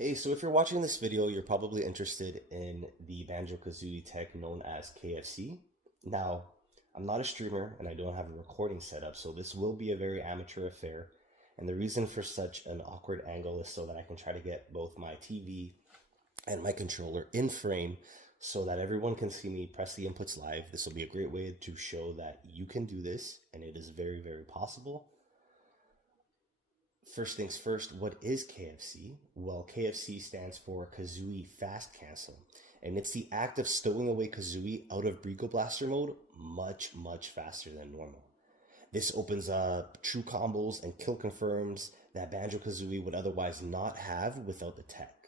Hey, so if you're watching this video, you're probably interested in the Banjo-Kazooie tech known as KFC. Now, I'm not a streamer and I don't have a recording setup, so this will be a very amateur affair. And the reason for such an awkward angle is so that I can try to get both my TV and my controller in frame so that everyone can see me press the inputs live. This will be a great way to show that you can do this, and it is very, very possible. First things first, what is KFC? Well, KFC stands for Kazooie Fast Cancel, and it's the act of stowing away Kazooie out of Breegull Blaster mode much, much faster than normal. This opens up true combos and kill confirms that Banjo-Kazooie would otherwise not have without the tech.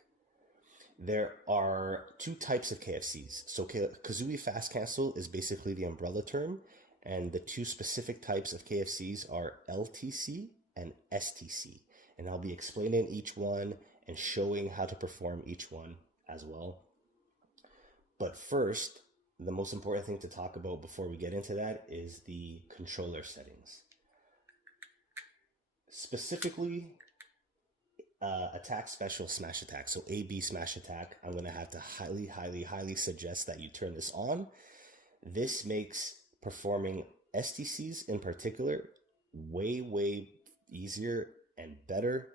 There are two types of KFCs. So Kazooie Fast Cancel is basically the umbrella term, and the two specific types of KFCs are LTC and STC, and I'll be explaining each one and showing how to perform each one as well. But first, the most important thing to talk about before we get into that is the controller settings. Specifically, attack, special, smash attack. So AB smash attack, I'm going to have to highly suggest that you turn this on. This makes performing STCs in particular way easier and better.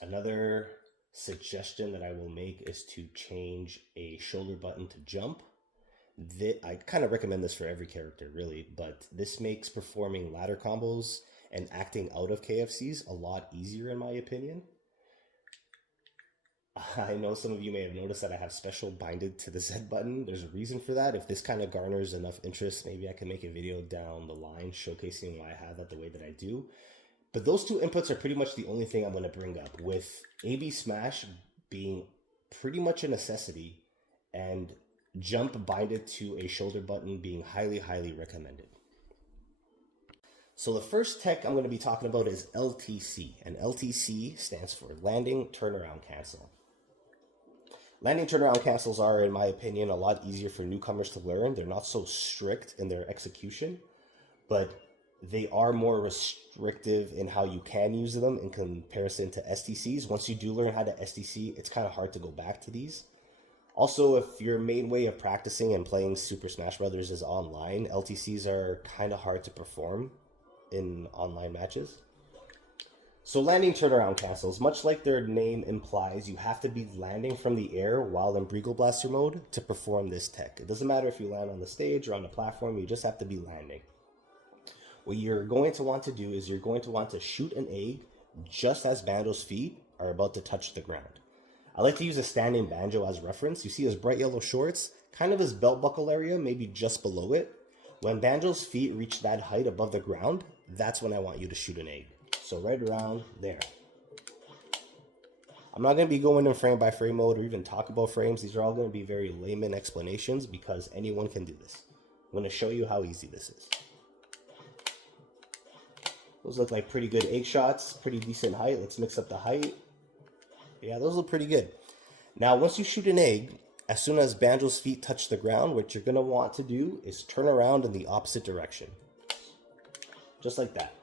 Another suggestion that I will make is to change a shoulder button to jump. I kind of recommend this for every character really, but this makes performing ladder combos and acting out of KFCs a lot easier in my opinion. I know some of you may have noticed that I have special binded to the Z button. There's a reason for that. If this kind of garners enough interest, maybe I can make a video down the line showcasing why I have that the way that I do. But those two inputs are pretty much the only thing I'm going to bring up, with AB Smash being pretty much a necessity and jump binded to a shoulder button being highly recommended. So the first tech I'm going to be talking about is LTC, and LTC stands for Landing Turnaround Cancel. Landing turnaround cancels are, in my opinion, a lot easier for newcomers to learn. They're not so strict in their execution, but they are more restrictive in how you can use them in comparison to STCs. Once you do learn how to STC, it's kind of hard to go back to these. Also, if your main way of practicing and playing Super Smash Bros. Is online, LTCs are kind of hard to perform in online matches. So landing turnaround cancels, much like their name implies, you have to be landing from the air while in Breegull Blaster mode to perform this tech. It doesn't matter if you land on the stage or on the platform, you just have to be landing. What you're going to want to do is you're going to want to shoot an egg just as Banjo's feet are about to touch the ground. I like to use a standing Banjo as reference. You see his bright yellow shorts, kind of his belt buckle area, maybe just below it. When Banjo's feet reach that height above the ground, that's when I want you to shoot an egg. So right around there. I'm not going to be going in frame by frame mode or even talk about frames. These are all going to be very layman explanations because anyone can do this. I'm going to show you how easy this is. Those look like pretty good egg shots, pretty decent height. Let's mix up the height. Yeah, those look pretty good. Now, once you shoot an egg, as soon as Banjo's feet touch the ground, what you're going to want to do is turn around in the opposite direction. Just like that.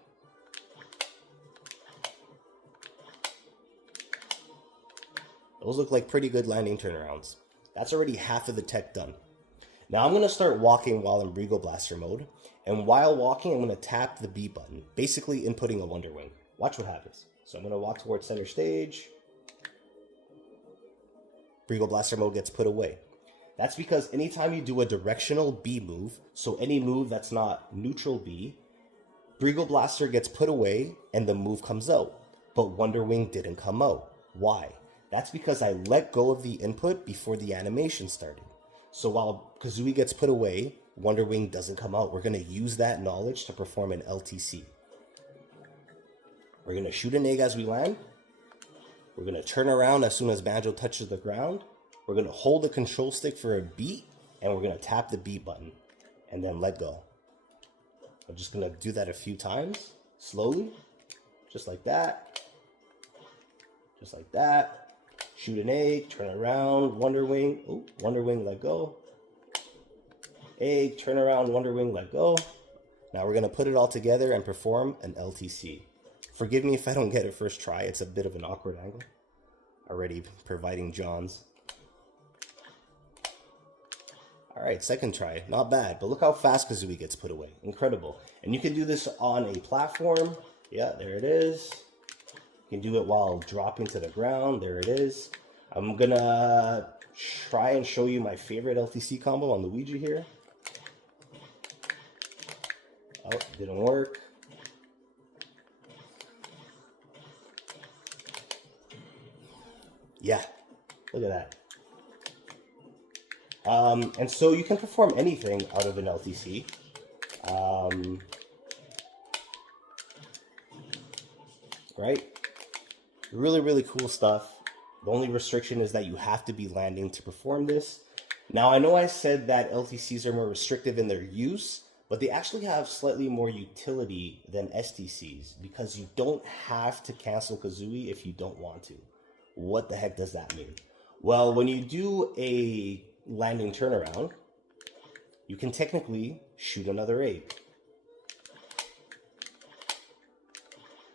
Those look like pretty good landing turnarounds. That's already half of the tech done. Now I'm going to start walking while in Breegull Blaster mode. And while walking, I'm going to tap the B button, basically inputting a Wonder Wing. Watch what happens. So I'm going to walk towards center stage. Breegull Blaster mode gets put away. That's because anytime you do a directional B move, so any move that's not neutral B, Breegull Blaster gets put away and the move comes out. But Wonder Wing didn't come out. Why? That's because I let go of the input before the animation started. So while Kazooie gets put away, Wonder Wing doesn't come out. We're going to use that knowledge to perform an LTC. We're going to shoot an egg as we land. We're going to turn around as soon as Banjo touches the ground. We're going to hold the control stick for a beat, and we're going to tap the B button and then let go. I'm just going to do that a few times, slowly, just like that. Just like that. Shoot an egg, turn around, Wonder Wing. Oh, Wonder Wing, let go. Egg, turn around, Wonder Wing, let go. Now we're going to put it all together and perform an LTC. Forgive me if I don't get it first try. It's a bit of an awkward angle. already providing Johns. Alright, second try. Not bad, but look how fast Kazooie gets put away. Incredible. And you can do this on a platform. Yeah, there it is. You can do it while dropping to the ground. There it is. I'm gonna try and show you my favorite LTC combo on Luigi here. Oh, didn't work. Yeah, look at that. And so you can perform anything out of an LTC. Right? Really, really cool stuff. The only restriction is that you have to be landing to perform this. Now, I know I said that LTCs are more restrictive in their use, but they actually have slightly more utility than STCs because you don't have to cancel Kazooie if you don't want to. What the heck does that mean? Well, when you do a landing turnaround, you can technically shoot another egg.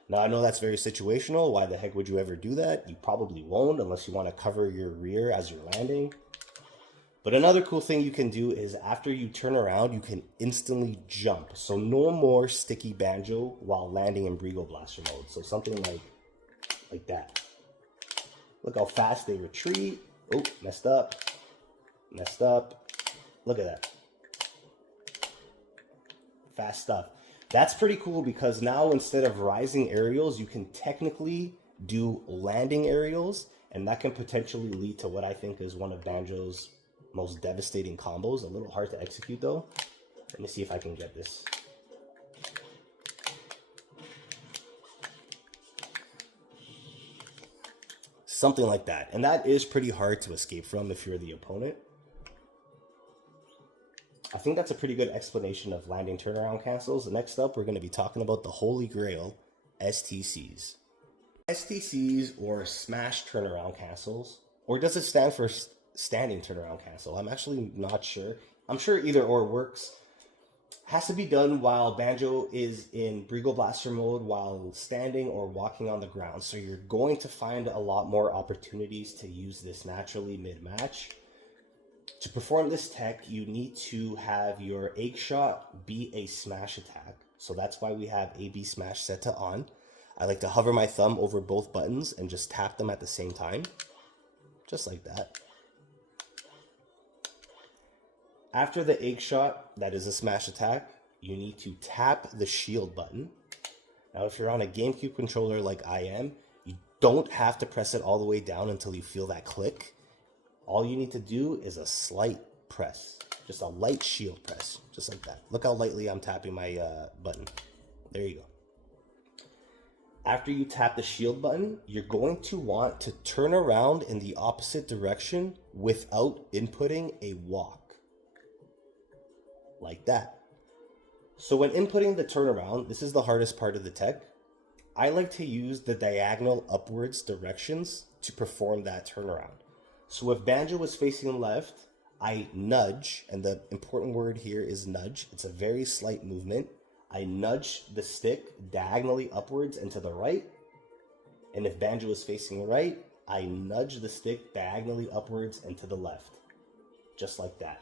Now, I know that's very situational. Why the heck would you ever do that? You probably won't unless you want to cover your rear as you're landing. But another cool thing you can do is after you turn around, you can instantly jump. So no more sticky Banjo while landing in Breegull blaster mode. So something like that. Look how fast they retreat. Oh, messed up. Messed up. Look at that. Fast stuff. That's pretty cool because now instead of rising aerials, you can technically do landing aerials, and that can potentially lead to what I think is one of Banjo's most devastating combos. A little hard to execute though. Let me see if I can get this. Something like that. And that is pretty hard to escape from if you're the opponent. I think that's a pretty good explanation of landing turnaround cancels. Next up, we're going to be talking about the Holy Grail, STCs. STCs, or smash turnaround cancels, or does it stand for standing turnaround cancel? I'm actually not sure. I'm sure either or works. Has to be done while Banjo is in Breegull Blaster mode while standing or walking on the ground. So you're going to find a lot more opportunities to use this naturally mid-match. To perform this tech, you need to have your egg shot be a smash attack. So that's why we have AB smash set to on. I like to hover my thumb over both buttons and just tap them at the same time. Just like that. After the egg shot, that is a smash attack, you need to tap the shield button. Now, if you're on a GameCube controller like I am, you don't have to press it all the way down until you feel that click. All you need to do is a slight press, just a light shield press, just like that. Look how lightly I'm tapping my button. There you go. After you tap the shield button, you're going to want to turn around in the opposite direction without inputting a walk. Like that. So when inputting the turnaround, this is the hardest part of the tech. I like to use the diagonal upwards directions to perform that turnaround. So if Banjo was facing left, I nudge, and the important word here is nudge. It's a very slight movement. I nudge the stick diagonally upwards and to the right. And if Banjo is facing right, I nudge the stick diagonally upwards and to the left. Just like that.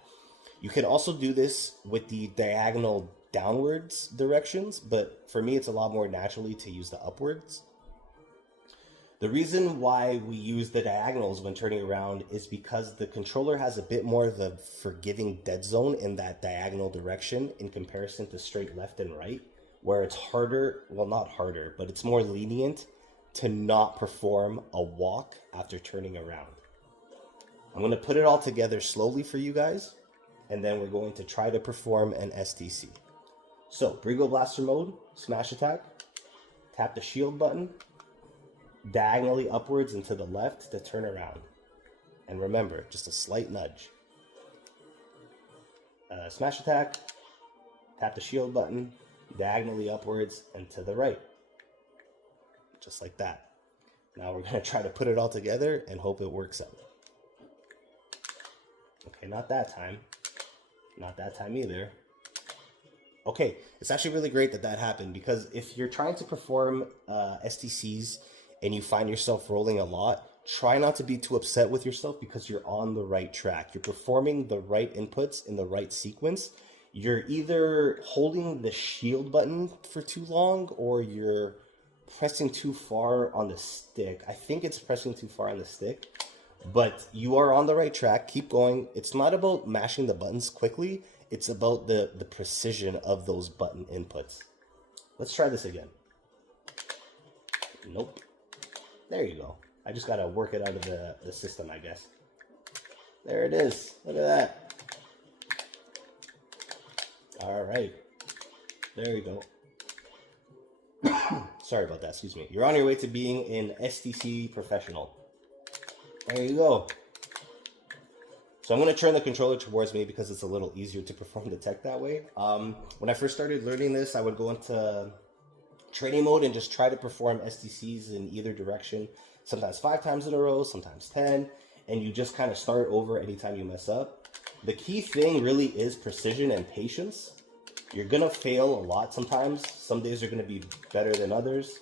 You can also do this with the diagonal downwards directions, but for me it's a lot more naturally to use the upwards. The reason why we use the diagonals when turning around is because the controller has a bit more of a forgiving dead zone in that diagonal direction in comparison to straight left and right, where it's harder, well not harder, but it's more lenient to not perform a walk after turning around. I'm going to put it all together slowly for you guys, and then we're going to try to perform an STC. So, Breegull Blaster mode, smash attack, tap the shield button, diagonally upwards and to the left to turn around. And remember, just a slight nudge. Smash attack, tap the shield button, diagonally upwards and to the right. Just like that. Now we're going to try to put it all together and hope it works out. Okay, not that time. Not that time either. Okay, it's actually really great that that happened, because if you're trying to perform STCs and you find yourself rolling a lot, try not to be too upset with yourself because you're on the right track. You're performing the right inputs in the right sequence. You're either holding the shield button for too long or you're pressing too far on the stick. I think it's pressing too far on the stick, but you are on the right track. Keep going. It's not about mashing the buttons quickly. It's about the precision of those button inputs. Let's try this again. Nope. There you go. I just got to work it out of the system, I guess. There it is. Look at that. All right. There you go. Sorry about that. Excuse me. You're on your way to being an STC professional. There you go. So I'm going to turn the controller towards me because it's a little easier to perform the tech that way. When I first started learning this, I would go into training mode and just try to perform STCs in either direction. Sometimes 5 times in a row, sometimes 10. And you just kind of start over anytime you mess up. The key thing really is precision and patience. You're going to fail a lot sometimes. Some days are going to be better than others.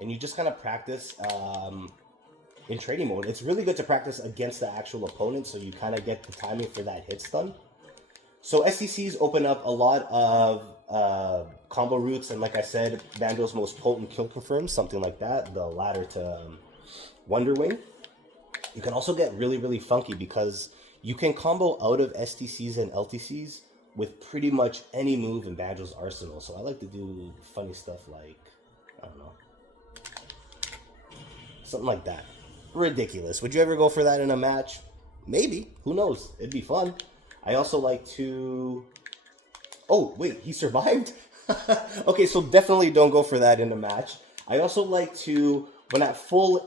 And you just kind of practice in training mode. It's really good to practice against the actual opponent so you kind of get the timing for that hit stun. So STCs open up a lot of combo routes, and like I said, Banjo's most potent kill confirms, something like that, the ladder to Wonder Wing. You can also get really, really funky because you can combo out of STCs and LTCs with pretty much any move in Banjo's arsenal. So I like to do funny stuff like, I don't know, something like that. Ridiculous. Would you ever go for that in a match? Maybe. Who knows? It'd be fun. I also like to... Oh, wait, he survived? Okay, so definitely don't go for that in a match. I also like to, when at full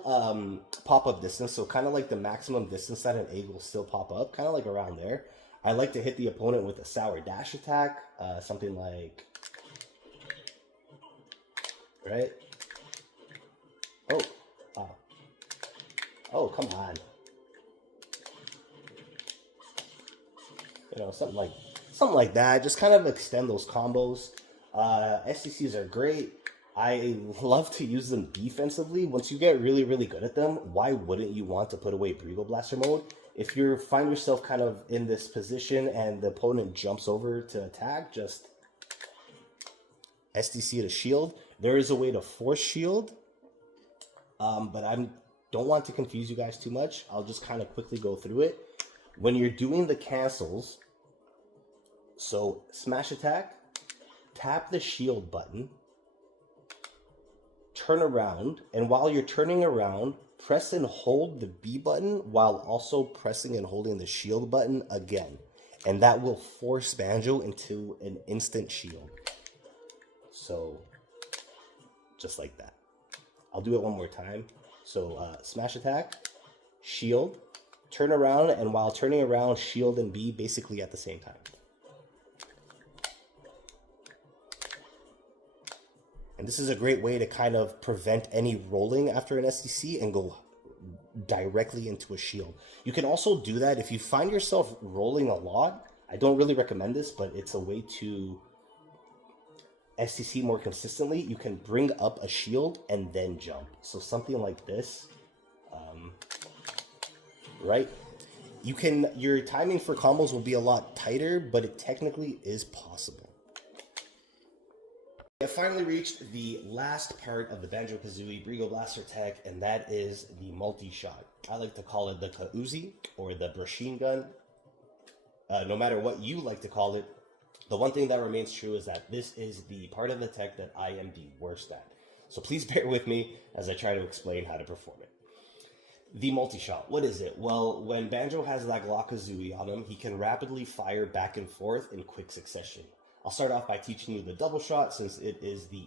pop-up distance, so kind of like the maximum distance that an egg will still pop up, kind of like around there, I like to hit the opponent with a sour dash attack, something like... Right? Oh, wow. Oh, come on. You know, something like that. Just kind of extend those combos. STCs are great. I love to use them defensively. Once you get really, really good at them, why wouldn't you want to put away Breegull Blaster mode? If you find yourself kind of in this position and the opponent jumps over to attack, just STC to shield. There is a way to force shield, but I don't want to confuse you guys too much. I'll just kind of quickly go through it. When you're doing the cancels, so smash attack, tap the shield button, turn around, and while you're turning around, press and hold the B button while also pressing and holding the shield button again. And that will force Banjo into an instant shield. So, just like that. I'll do it one more time. So, smash attack, shield, turn around, and while turning around, shield and B basically at the same time. And this is a great way to kind of prevent any rolling after an STC and go directly into a shield. You can also do that if you find yourself rolling a lot. I don't really recommend this, but it's a way to STC more consistently. You can bring up a shield and then jump. So something like this, right? Your timing for combos will be a lot tighter, but it technically is possible. I finally reached the last part of the Banjo-Kazooie Breegull Blaster tech, and that is the multi-shot. I like to call it the Uzi or the machine gun. No matter what you like to call it, the one thing that remains true is that this is the part of the tech that I am the worst at. So please bear with me as I try to explain how to perform it. The multi-shot, what is it? Well, when Banjo has that Kazooie on him, he can rapidly fire back and forth in quick succession. I'll start off by teaching you the double shot since it is the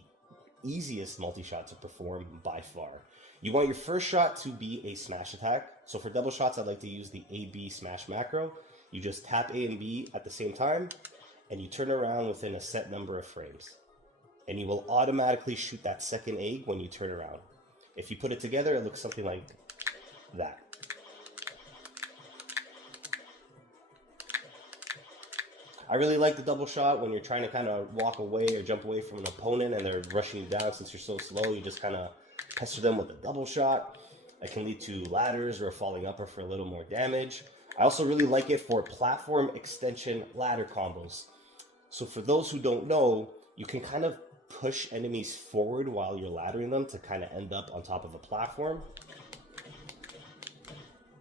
easiest multi-shot to perform by far. You want your first shot to be a smash attack. So for double shots, I like to use the A-B smash macro. You just tap A and B at the same time, and you turn around within a set number of frames. And you will automatically shoot that second egg when you turn around. If you put it together, it looks something like that. I really like the double shot when you're trying to kind of walk away or jump away from an opponent and they're rushing you down. Since you're so slow, you just kind of pester them with a double shot. It can lead to ladders or falling upper for a little more damage. I also really like it for platform extension ladder combos. So for those who don't know, you can kind of push enemies forward while you're laddering them to kind of end up on top of a platform.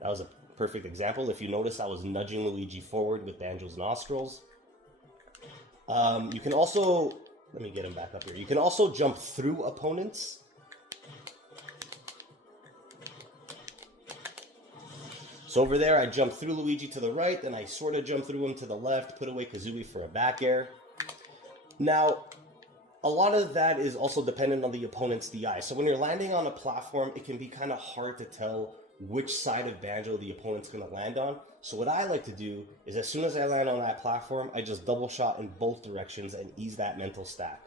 That was a perfect example. If you notice, I was nudging Luigi forward with Banjo's nostrils. You can also, let me get him back up here. You can also jump through opponents. So over there, I jumped through Luigi to the right, then I sort of jumped through him to the left, put away Kazooie for a back air. Now, a lot of that is also dependent on the opponent's DI. So when you're landing on a platform, it can be kind of hard to tell which side of Banjo the opponent's going to land on. So what I like to do is as soon as I land on that platform, I just double shot in both directions and ease that mental stack.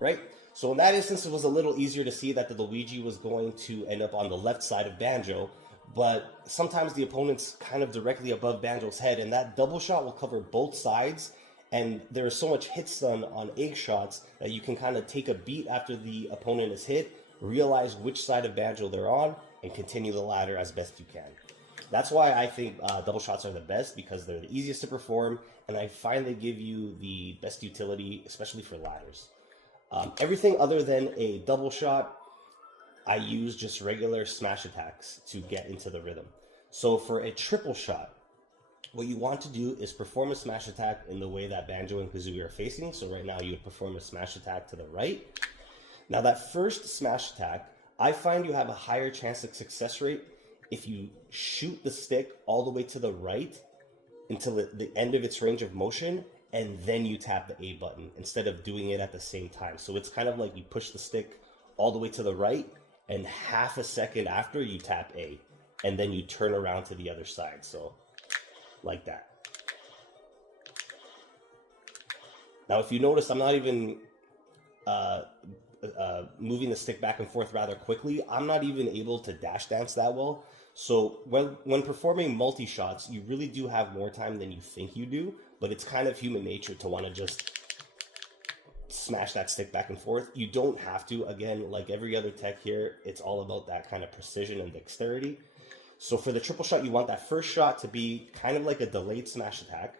Right? So in that instance, it was a little easier to see that the Luigi was going to end up on the left side of Banjo, but sometimes the opponent's kind of directly above Banjo's head, and that double shot will cover both sides, and there's so much hit stun on egg shots that you can kind of take a beat after the opponent is hit, realize which side of Banjo they're on, and continue the ladder as best you can. That's why I think double shots are the best, because they're the easiest to perform, and I find they give you the best utility, especially for ladders. Everything other than a double shot, I use just regular smash attacks to get into the rhythm. So for a triple shot, what you want to do is perform a smash attack in the way that Banjo and Kazooie are facing. So right now you would perform a smash attack to the right. Now that first smash attack, I find you have a higher chance of success rate if you shoot the stick all the way to the right until the end of its range of motion, and then you tap the A button instead of doing it at the same time. So it's kind of like you push the stick all the way to the right, and half a second after you tap A, and then you turn around to the other side. So like that. Now if you notice, I'm not even moving the stick back and forth rather quickly. I'm not even able to dash dance that well. So when performing multi-shots, you really do have more time than you think you do, but it's kind of human nature to want to just smash that stick back and forth. You don't have to. Again, like every other tech here, it's all about that kind of precision and dexterity. So for the triple shot, you want that first shot to be kind of like a delayed smash attack.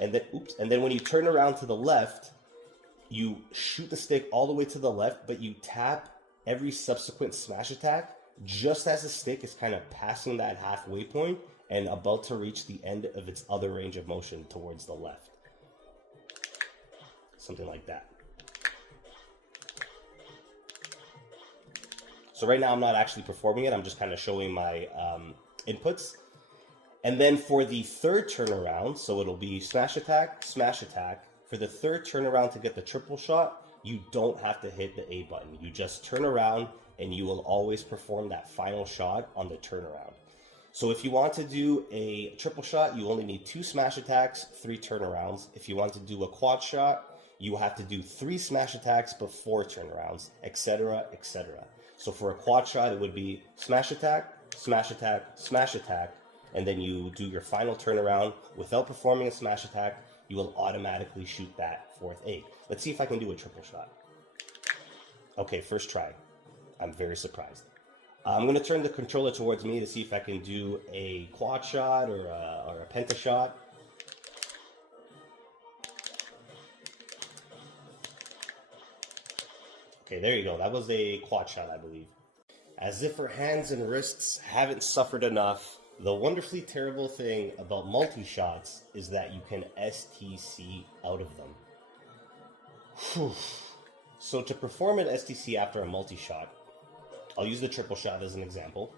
And then when you turn around to the left, you shoot the stick all the way to the left, but you tap every subsequent smash attack just as the stick is kind of passing that halfway point and about to reach the end of its other range of motion towards the left. Something like that. So right now I'm not actually performing it, I'm just kind of showing my inputs. And then for the third turnaround, so it'll be smash attack, smash attack. For the third turnaround to get the triple shot, you don't have to hit the A button. You just turn around and you will always perform that final shot on the turnaround. So if you want to do a triple shot, you only need 2 smash attacks, 3 turnarounds. If you want to do a quad shot, you have to do 3 smash attacks but 4 turnarounds, etc., etc. So for a quad shot, it would be smash attack, smash attack, smash attack, and then you do your final turnaround. Without performing a smash attack, you will automatically shoot that 4th egg. Let's see if I can do a triple shot. Okay, first try. I'm very surprised. I'm going to turn the controller towards me to see if I can do a quad shot or a penta shot. Okay, there you go. That was a quad shot, I believe. As if her hands and wrists haven't suffered enough, the wonderfully terrible thing about multi-shots is that you can STC out of them. Whew. So to perform an STC after a multi-shot, I'll use the triple shot as an example.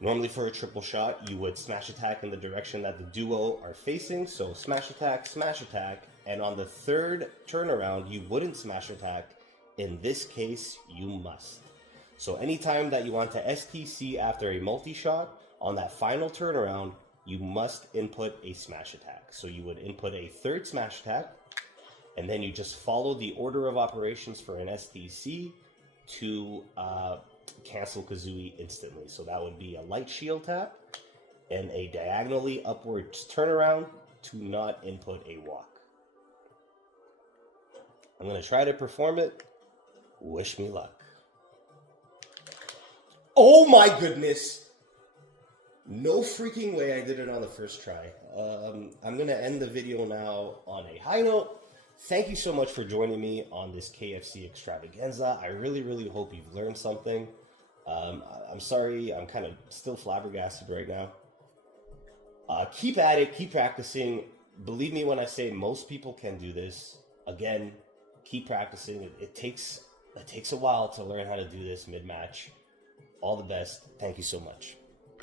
Normally for a triple shot, you would smash attack in the direction that the duo are facing, so smash attack, and on the third turnaround, you wouldn't smash attack. In this case, you must. So anytime that you want to STC after a multi-shot, on that final turnaround, you must input a smash attack. So you would input a third smash attack, and then you just follow the order of operations for an STC to cancel Kazooie instantly. So that would be a light shield tap and a diagonally upward turnaround to not input a walk. I'm going to try to perform it. Wish me luck. Oh my goodness! No freaking way I did it on the first try. I'm going to end the video now on a high note. Thank you so much for joining me on this KFC extravaganza. I really, really hope you've learned something. I'm sorry, I'm kind of still flabbergasted right now. Keep at it, keep practicing. Believe me when I say most people can do this. Again, keep practicing. It takes a while to learn how to do this mid-match. All the best. Thank you so much.